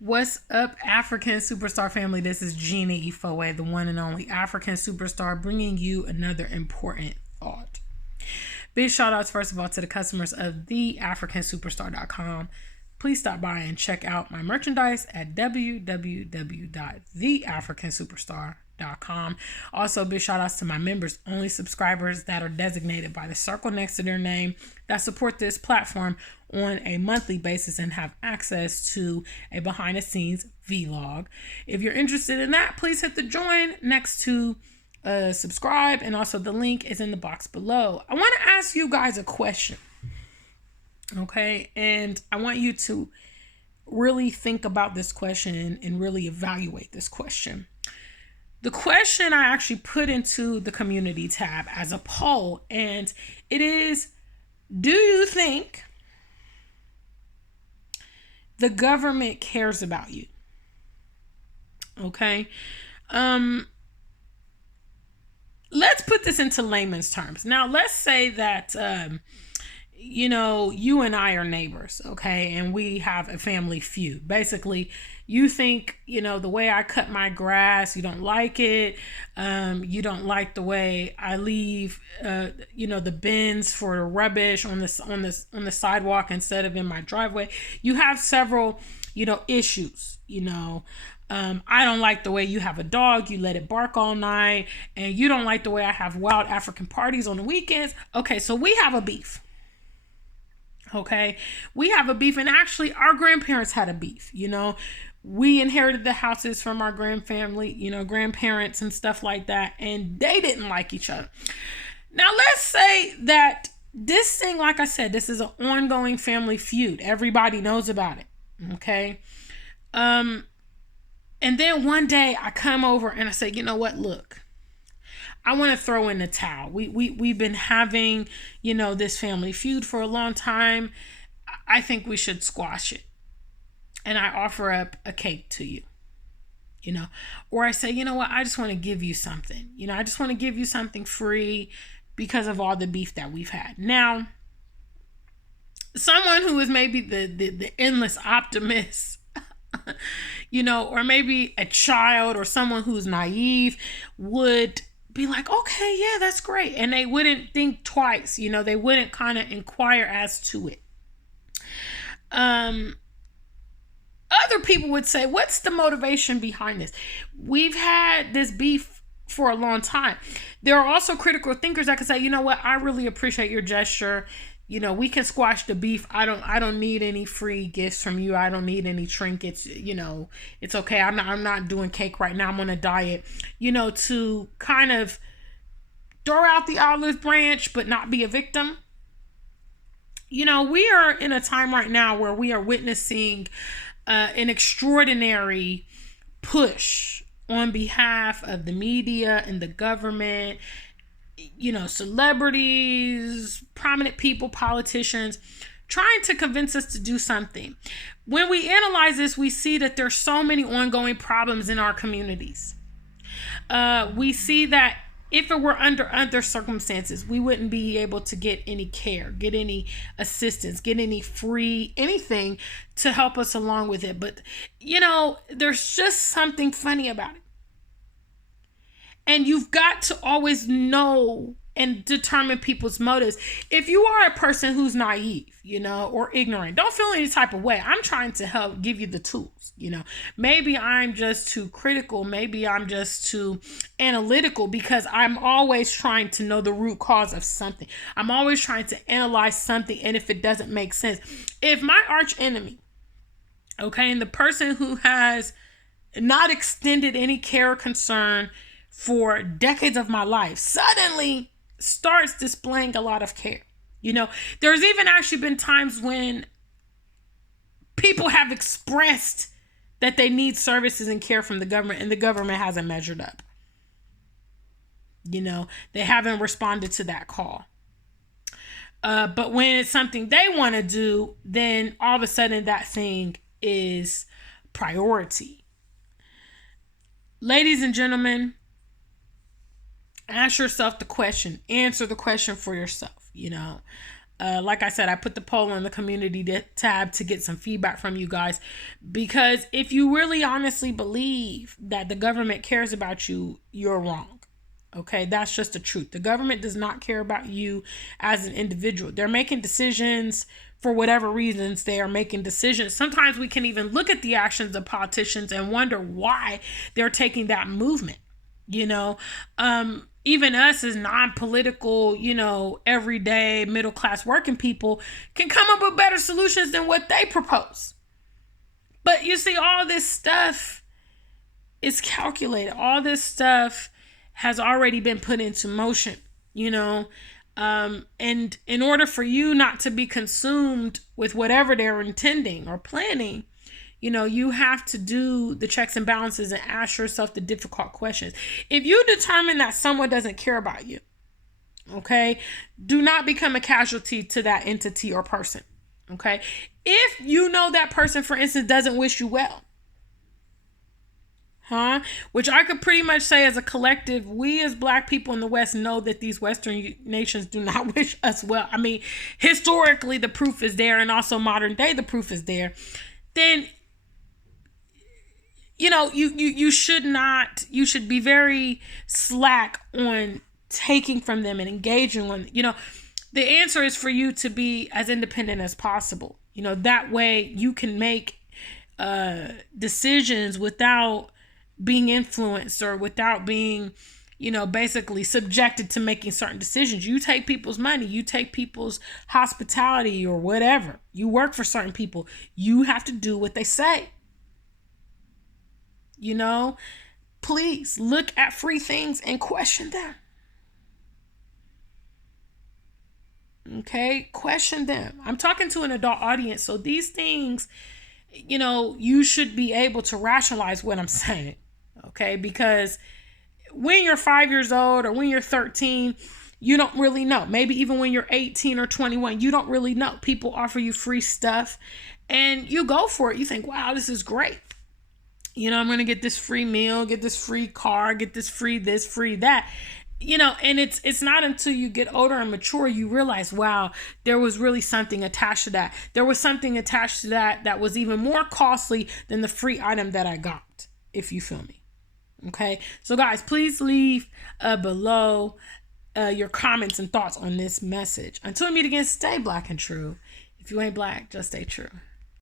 What's up, African Superstar family? This is Gina Ifoe, the one and only African Superstar, bringing you another important thought. Big shout outs, first of all, to the customers of theafricansuperstar.com. Please stop by and check out my merchandise at www.theafricansuperstar.com. Also, big shout outs to my members only subscribers that are designated by the circle next to their name that support this platform on a monthly basis and have access to a behind the scenes vlog. If you're interested in that, please hit the join next to subscribe, and also the link is in the box below. I want to ask you guys a question, okay? And I want you to really think about this question and really evaluate this question. The question I actually put into the community tab as a poll, and it is, do you think the government cares about you? Okay. Let's put this into layman's terms. Now, let's say that, you and I are neighbors, okay? And we have a family feud. Basically, you think, the way I cut my grass, you don't like it. You don't like the way I leave, the bins for the rubbish on the sidewalk instead of in my driveway. You have several, issues, I don't like the way you have a dog, you let it bark all night, and you don't like the way I have wild African parties on the weekends. Okay, so we have a beef. Okay, we have a beef, and actually our grandparents had a beef. We inherited the houses from our grandparents and stuff like that, and they didn't like each other. Now, let's say that this thing, like I said, this is an ongoing family feud. Everybody knows about it. Okay. And then one day I come over and I say, you know what, look, I want to throw in the towel. We've been having, this family feud for a long time. I think we should squash it. And I offer up a cake to you, or I say, you know what, I just want to give you something. I just want to give you something free because of all the beef that we've had. Now, someone who is maybe the endless optimist, or maybe a child or someone who's naive would be like, okay, yeah, that's great. And they wouldn't think twice, they wouldn't kind of inquire as to it. Other people would say, what's the motivation behind this? We've had this beef for a long time. There are also critical thinkers that can say, you know what, I really appreciate your gesture. We can squash the beef. I don't need any free gifts from you. I don't need any trinkets. It's okay. I'm not doing cake right now. I'm on a diet. To kind of throw out the olive branch, but not be a victim. We are in a time right now where we are witnessing an extraordinary push on behalf of the media and the government, celebrities, prominent people, politicians, trying to convince us to do something. When we analyze this, we see that there's so many ongoing problems in our communities. We see that if it were under other circumstances, we wouldn't be able to get any care, get any assistance, get any free anything to help us along with it. But, there's just something funny about it. And you've got to always know and determine people's motives. If you are a person who's naive, or ignorant, don't feel any type of way. I'm trying to help give you the tools, Maybe I'm just too critical. Maybe I'm just too analytical because I'm always trying to know the root cause of something. I'm always trying to analyze something. And if it doesn't make sense, if my arch enemy, okay, and the person who has not extended any care or concern for decades of my life suddenly starts displaying a lot of care. There's even actually been times when people have expressed that they need services and care from the government, and the government hasn't measured up. They haven't responded to that call. But when it's something they want to do, then all of a sudden that thing is priority. Ladies and gentlemen, ask yourself the question, answer the question for yourself. Like I said, I put the poll on the community tab to get some feedback from you guys, because if you really honestly believe that the government cares about you, you're wrong. Okay, that's just the truth. The government does not care about you as an individual. They're making decisions for whatever reasons they are making decisions. Sometimes we can even look at the actions of politicians and wonder why they're taking that movement. Even us as non-political, everyday middle-class working people can come up with better solutions than what they propose. But you see, all this stuff is calculated. All this stuff has already been put into motion, and in order for you not to be consumed with whatever they're intending or planning, you have to do the checks and balances and ask yourself the difficult questions. If you determine that someone doesn't care about you, okay, do not become a casualty to that entity or person, okay? If you know that person, for instance, doesn't wish you well, which I could pretty much say as a collective, we as Black people in the West know that these Western nations do not wish us well. I mean, historically, the proof is there, and also modern day, the proof is there. Then, you should be very slack on taking from them and engaging on, the answer is for you to be as independent as possible. That way you can make decisions without being influenced or without being, basically subjected to making certain decisions. You take people's money, you take people's hospitality or whatever. You work for certain people. You have to do what they say. Please look at free things and question them. Okay, question them. I'm talking to an adult audience, so these things, you should be able to rationalize what I'm saying. Okay, because when you're 5 years old or when you're 13, you don't really know. Maybe even when you're 18 or 21, you don't really know. People offer you free stuff and you go for it. You think, wow, this is great. I'm going to get this free meal, get this free car, get this, free that. And it's not until you get older and mature you realize, wow, there was really something attached to that. There was something attached to that was even more costly than the free item that I got, if you feel me. Okay, so guys, please leave below your comments and thoughts on this message. Until we meet again, stay Black and true. If you ain't Black, just stay true.